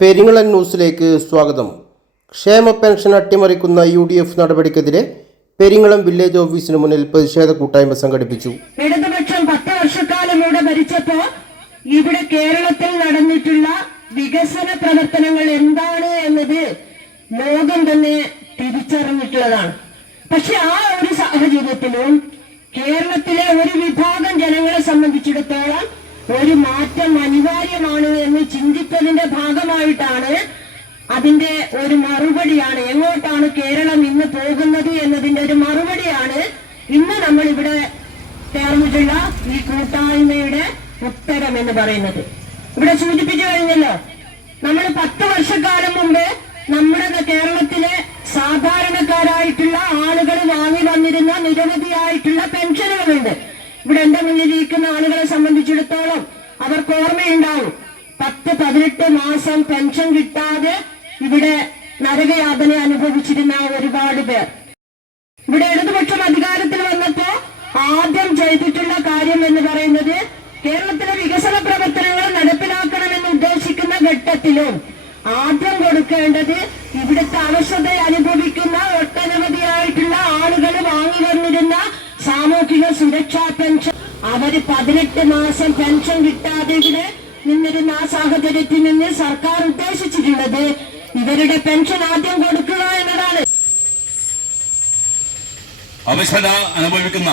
പെരിങ്ങളം ന്യൂസിലേക്ക് സ്വാഗതം. ക്ഷേമ പെൻഷൻ അട്ടിമറിക്കുന്ന UDF നടപടിക്കെതിരെ പെരിങ്ങളം വില്ലേജ് ഓഫീസിന് മുന്നിൽ പ്രതിഷേധ കൂട്ടായ്മ സംഘടിപ്പിച്ചു. ഇടതുപക്ഷം 10 വർഷക്കാലം ഇവിടെ ഭരിച്ചപ്പോൾ ഇവിടെ കേരളത്തിൽ നടന്നിട്ടുള്ള വികസന പ്രവർത്തനങ്ങൾ എന്താണ് എന്നത് ലോകം തന്നെ തിരിച്ചറിഞ്ഞിട്ടുള്ളതാണ്. പക്ഷെ ആ ഒരു സാഹചര്യത്തിലും കേരളത്തിലെ ഒരു വിഭാഗം ജനങ്ങളെ സംബന്ധിച്ചിടത്തോളം ഒരു മാറ്റം അനിവാര്യമാണ് എന്ന് ചിന്തിച്ചതിന്റെ ഭാഗമായിട്ടാണ്, അതിന്റെ ഒരു മറുപടിയാണ്, എങ്ങോട്ടാണ് കേരളം ഇന്ന് പോകുന്നത് എന്നതിന്റെ ഒരു മറുപടിയാണ് ഇന്ന് നമ്മൾ ഇവിടെ ചേർന്നിട്ടുള്ള ഈ കൂട്ടായ്മയുടെ ഉത്തരം എന്ന് പറയുന്നത്. ഇവിടെ സൂചിപ്പിച്ചു കഴിഞ്ഞല്ലോ, നമ്മൾ 10 വർഷക്കാലം മുമ്പ് നമ്മുടെ കേരളത്തിലെ സാധാരണക്കാരായിട്ടുള്ള ആളുകൾ വാങ്ങി വന്നിരുന്ന നിരവധിയായിട്ടുള്ള പെൻഷനുകളുണ്ട്. ഇവിടെ എന്റെ മുന്നിലിരിക്കുന്ന ആളുകളെ സംബന്ധിച്ചിടത്തോളം അവർക്ക് ഓർമ്മയുണ്ടാവും, 10-18 മാസം പെൻഷൻ കിട്ടാതെ ഇവിടെ നരകയാതന അനുഭവിച്ചിരുന്ന ഒരുപാട് പേർ. ഇവിടെ ഇടതുപക്ഷം അധികാരത്തിൽ വന്നപ്പോ ആദ്യം ചെയ്തിട്ടുള്ള കാര്യം എന്ന് പറയുന്നത്, കേരളത്തിലെ വികസന പ്രവർത്തനങ്ങൾ നടപ്പിലാക്കണമെന്ന് ഉദ്ദേശിക്കുന്ന ഘട്ടത്തിലും ആദ്യം കൊടുക്കേണ്ടത് ഇവിടുത്തെ അവശത അനുഭവിക്കുന്ന ഒട്ടനവധിയായിട്ടുള്ള ആളുകൾ വാങ്ങി വന്നിരുന്ന സാമൂഹിക സുരക്ഷാ പെൻഷൻ, അവര് 18 മാസം പെൻഷൻ കിട്ടാതെ ഇവിടെ നിന്നിരുന്ന ആ സാഹചര്യത്തിൽ നിന്ന് സർക്കാർ ഉദ്ദേശിച്ചിട്ടുള്ളത് ഇവരുടെ പെൻഷൻ ആദ്യം കൊടുക്കുക എന്നതാണ്. അവശത അനുഭവിക്കുന്ന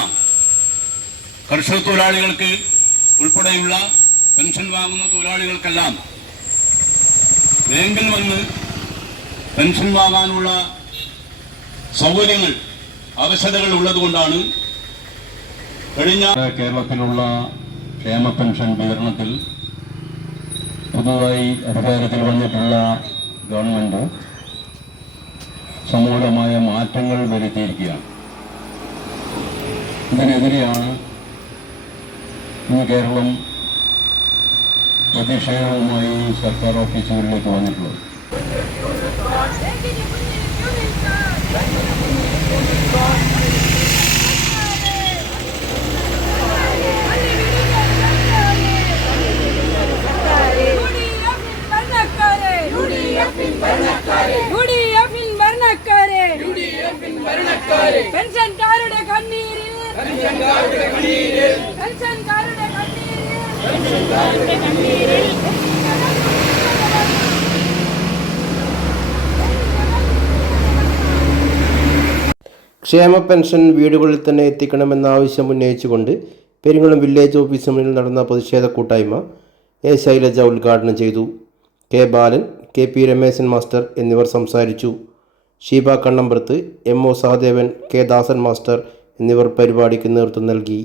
കർഷക തൊഴിലാളികൾക്ക് ഉൾപ്പെടെയുള്ള പെൻഷൻ വാങ്ങുന്ന തൊഴിലാളികൾക്കെല്ലാം ബാങ്കിൽ വന്ന് പെൻഷൻ വാങ്ങാനുള്ള സൗകര്യങ്ങൾ, ആവശ്യകതകൾ ഉള്ളതുകൊണ്ടാണ് കഴിഞ്ഞ കേരളത്തിലുള്ള ക്ഷേമ പെൻഷൻ വിതരണത്തിൽ പുതുതായി അധികാരത്തിൽ വന്നിട്ടുള്ള ഗവൺമെൻറ് സമൂലമായ മാറ്റങ്ങൾ വരുത്തിയിരിക്കുകയാണ്. ഇതിനെതിരെയാണ് ഇന്ന് കേരളം പ്രതിഷേധവുമായി സർക്കാർ ഓഫീസുകളിലേക്ക് വന്നിട്ടുള്ളത്. പെൻഷൻകാരുടെ കണ്ണീരിൽ ക്ഷേമ പെൻഷൻ വീടുകളിൽ തന്നെ എത്തിക്കണമെന്ന ആവശ്യം ഉന്നയിച്ചുകൊണ്ട് പെരിങ്ങളം വില്ലേജ് ഓഫീസിന് മുന്നിൽ നടന്ന പ്രതിഷേധ കൂട്ടായ്മ A. ശൈലജ ഉദ്ഘാടനം ചെയ്തു. K. Balan, KP Rameshan master എന്നിവർ സംസാരിച്ചു. Sheeba Kannambrath, MO Sahadevan, K. Dasan master എന്നിവർ പരിപാടിക്ക് നേതൃത്വം നൽകി.